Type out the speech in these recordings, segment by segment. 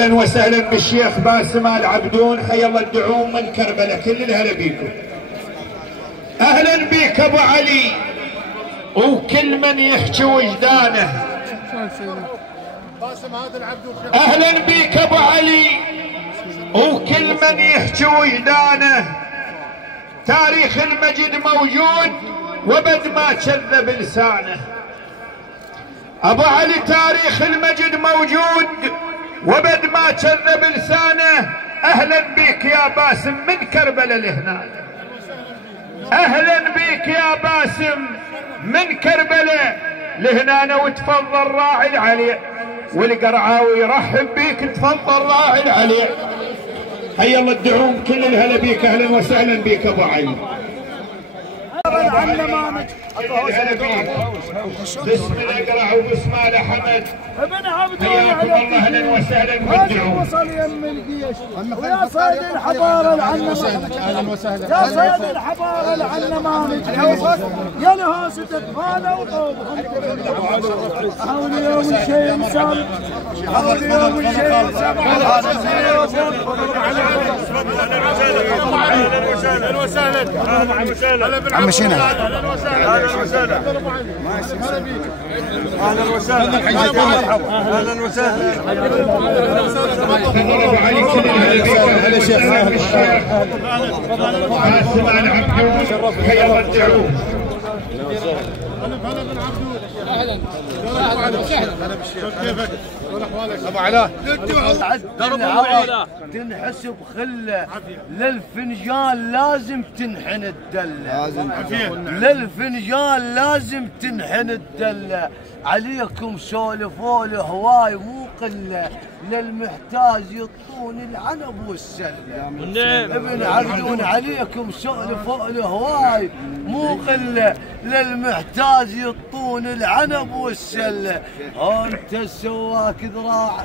اهلا وسهلا بالشيخ باسم العبدون، حي الله الدعوم من كربلاء، كل الهلا بيكم. اهلا بيك ابو علي وكل من يحكي وجدانه. اهلا بيك ابو علي وكل من يحكي وجدانه. تاريخ المجد موجود وبد ما كذب لسانه. ابو علي تاريخ المجد موجود وبد ما كذب لسانه. اهلا بيك يا باسم من كربلاء لهنا. اهلا بيك يا باسم من كربلاء لهنا، وتفضل راعي العلي والقرعاوي يرحب بيك. تفضل راعي العلي، حي الله الدعوم، كل الهلا بيك. اهلا وسهلا بيك ابو علي. باسم الاقرع وباسم ال حمد ابن عبدون حياكم الله. اهلا وسهلا بالدعوم. وصل يم الجيش ويا صيد الحضاره العنماني. اهلا وسهلا يا صيد الحضاره العنماني. يا لهوسة اطفال وطوبهم حول يوم الشيء سابق، حول يوم الشيء سابق. اهلا وسهلا اهلا وسهلا عم مشينا. اهلا وسهلا اهلا وسهلا اهلا وسهلا اهلا وسهلا. هلا شيخ. باسم العبدون حي الله الدعوم. اهلا وسهلا. هلا بالشيخ، كيفك؟ ابو علاء تنحسب خله للفنجان لازم تنحن الدله. للفنجان لازم تنحن الدله. عليكم سولفوا له هواي مو قله، للمحتاج يطون العنب والسله. ابن عبدون عليكم سولفوا له هواي مو قله، للمحتاج يطون العنب والسله. انت السواك ذراع،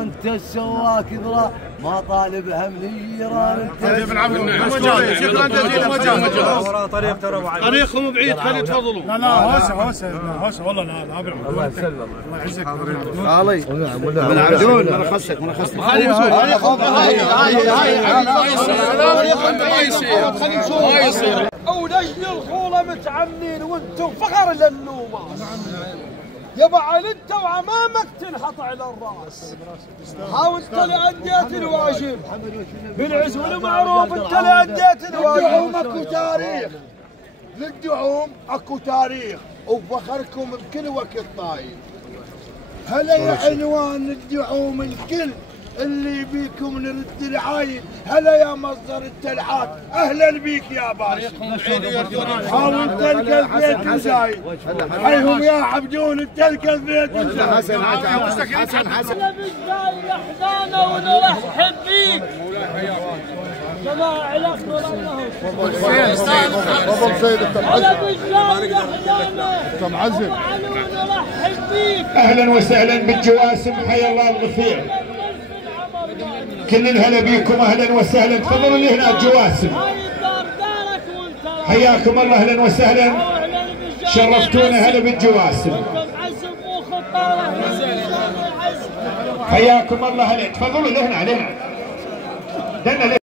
انت السواك ذراع، ما طالبها من الجيران. طريقهم بعيد، خلي يتفضلوا. لا هوسه والله. لا بالعكس. الله يسلمك. الله يعزك. علي ابن عبدون من خصك من خصك. ما يصير. ولجل الخوله متعمين وانتم فخر للنوماس. يا ابو علي انت وعمامك تنحط على الراس. هاو انت اللي اديت الواجب بالعز والمعروف، انت اللي اديت الواجب. للدعوم اكو تاريخ، للدعوم اكو تاريخ وفخركم بكل وقت طايب. هلا يا عنوان الدعوم الكل اللي بيكم نرد العاين. هلا يا مصدر التلعات، اهلا بيك يا باشا. حاول تلقى البيت وزايد، حيهم يا عبدون تلقى البيت وزايد. حسن بالجاي يحزانا ونرحب بيك. جماعة علاقنا الله. تفضل سيد هلا بالجاي يحزانا معزم ونرحب بيك. اهلا وسهلا بالجواسم، حي الله الغفير، كل الهلا بيكم. اهلا وسهلا، تفضلوا لي هنا الجواسم، حياكم الله. اهلا وسهلا، شرفتونا. هلا بالجواسم، حياكم الله. هلا تفضلوا لهنا علينا.